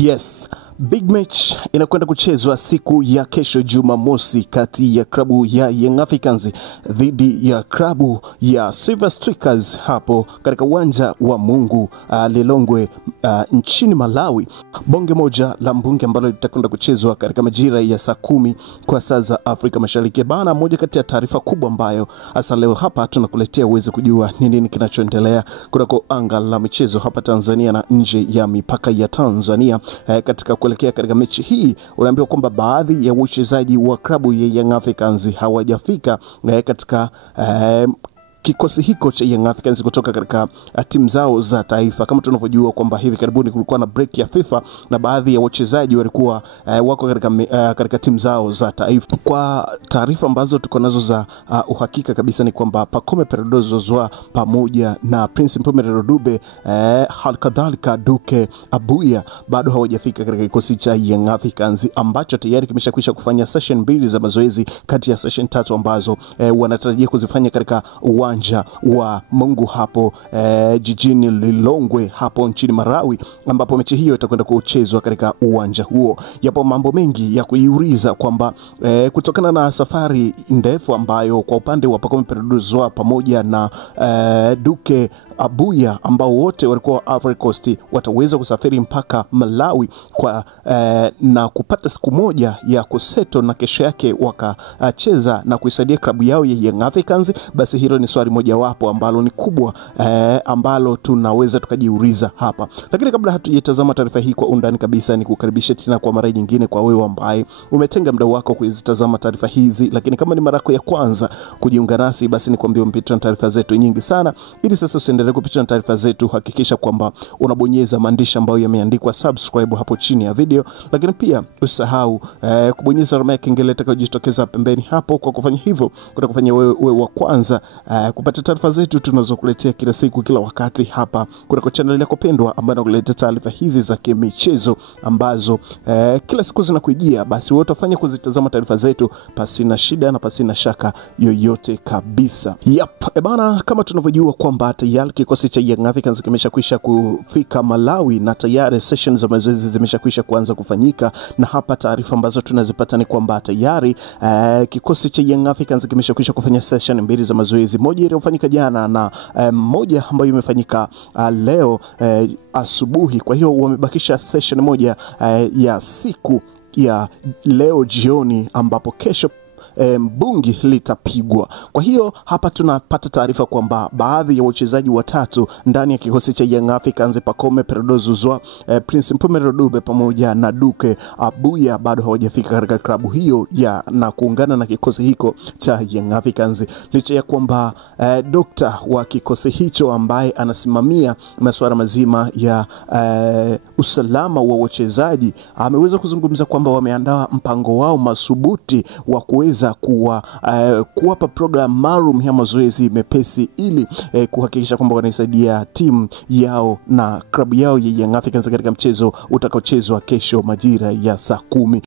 Yes, big match inakwenda kuchezwa siku ya kesho Jumamosi kati ya klabu ya Young Africans dhidi ya klabu ya Silver Strikers hapo katika uwanja wa Mungu Lilongwe nchini Malawi. Bonge moja la mbunge ambalo litakwenda kuchezwa katika majira ya saa 10 kwa saa za Afrika Mashariki. Bana, moja kati ya taarifa kubwa ambayo hasa leo hapa tunakuletea uweze kujua nini kinachoendelea kunako anga la michezo hapa Tanzania na nje ya mipaka ya Tanzania. Katika kuelekea katika mechi hii, unaambiwa kwamba baadhi ya wachezaji wa klabu ya Young Africans hawajafika katika kikosi hiko cha Young Africans kutoka katika timu zao za taifa. Kama tunavyojua kwamba hivi karibuni kulikuwa na break ya FIFA na baadhi ya wachezaji walikuwa wako katika timu zao za taifa. Kwa taarifa ambazo tuko nazo za uhakika kabisa ni kwamba Pacome Zouzoua pamoja na Prince Mpumelelo Dube halikadhalika Duke Abuya bado hawajafika katika kikosi cha Young Africans ambacho tayari kimeshakwisha kufanya session 2 za mazoezi kati ya session 3 ambazo wanatarajia kuzifanya katika uwanja wa Mungu hapo jijini Lilongwe hapo nchini Malawi, ambapo mechi hiyo itakwenda kuchezwa katika uwanja huo. Yapo mambo mengi ya kuiuliza kwamba kutokana na safari ndefu ambayo kwa upande wa Pacome Zouzoua pamoja na Duke Abuya ambao wote walikuwa Ivory Coast wataweza kusafiri mpaka Malawi kwa na kupata siku moja ya kuseto na kesho yake wakacheza na kuisaidia klabu yao ya Young Africans. Basi hilo ni swali moja wapo ambalo ni kubwa ambalo tunaweza tukajiuliza hapa. Lakini kabla hatujatazama taarifa hii kwa undani kabisa, ni kukaribisha tena kwa mara nyingine kwa wewe ambaye umetenga muda wako kuzitazama taarifa hizi. Lakini kama ni mara yako ya kwanza kujiunga nasi, basi nikwambie umpita na taarifa zetu nyingi sana. Ili sasa usiendelee kupita na taarifa zetu, hakikisha kwamba unabonyeza maandishi ambayo yameandikwa subscribe hapo chini ya video. Lakini pia usahau kubonyeza alama ya kengele itakayojitokeza pembeni hapo. Kwa kufanya hivyo kutakufanya wewe wa kwanza kupata taarifa zetu tunazokuletea kila siku kila wakati hapa kwa channel yako pendwa ambayo inakuletea taarifa hizi za kimichezo ambazo kila siku zinakujia. Basi wewe utafanya kuzitazama taarifa zetu pasi na shida na pasi na shaka yoyote kabisa. Bana, kama tunavyojua kwamba tayari kikosi cha Young Africans kimeshakwisha kufika Malawi na tayari sessions za mazoezi zimeshakwisha kuanza kufanyika. Na hapa taarifa ambazo tunazipata ni kwamba tayari kikosi cha Young Africans kimeshakwisha kufanya session 2 za mazoezi, moja iliyofanyika jana na moja ambayo imefanyika leo asubuhi. Kwa hiyo wamebakisha session moja ya siku ya leo jioni, ambapo kesho mbungi litapigwa. Kwa hiyo hapa tunapata taarifa kwamba baadhi ya wachezaji watatu ndani ya kikosi cha Young Africans, Pacome Zouzoua, Prince Mpumelelo Dube pamoja na Duke Abuya bado hawajafika katika klabu hiyo na kuungana na kikosi hiko cha Young Africans, licha ya kwamba dokta wa kikosi hicho ambaye anasimamia masuala mazima ya usalama wa wachezaji ameweza kuzungumza kwamba wameandaa mpango wao masubuti wa kuweza kuwapa program maalum ya mazoezi mepesi ili kuhakikisha kwamba wanaisaidia timu yao na klabu yao ya Young Africans katika mchezo utakaochezwa kesho majira ya saa 10.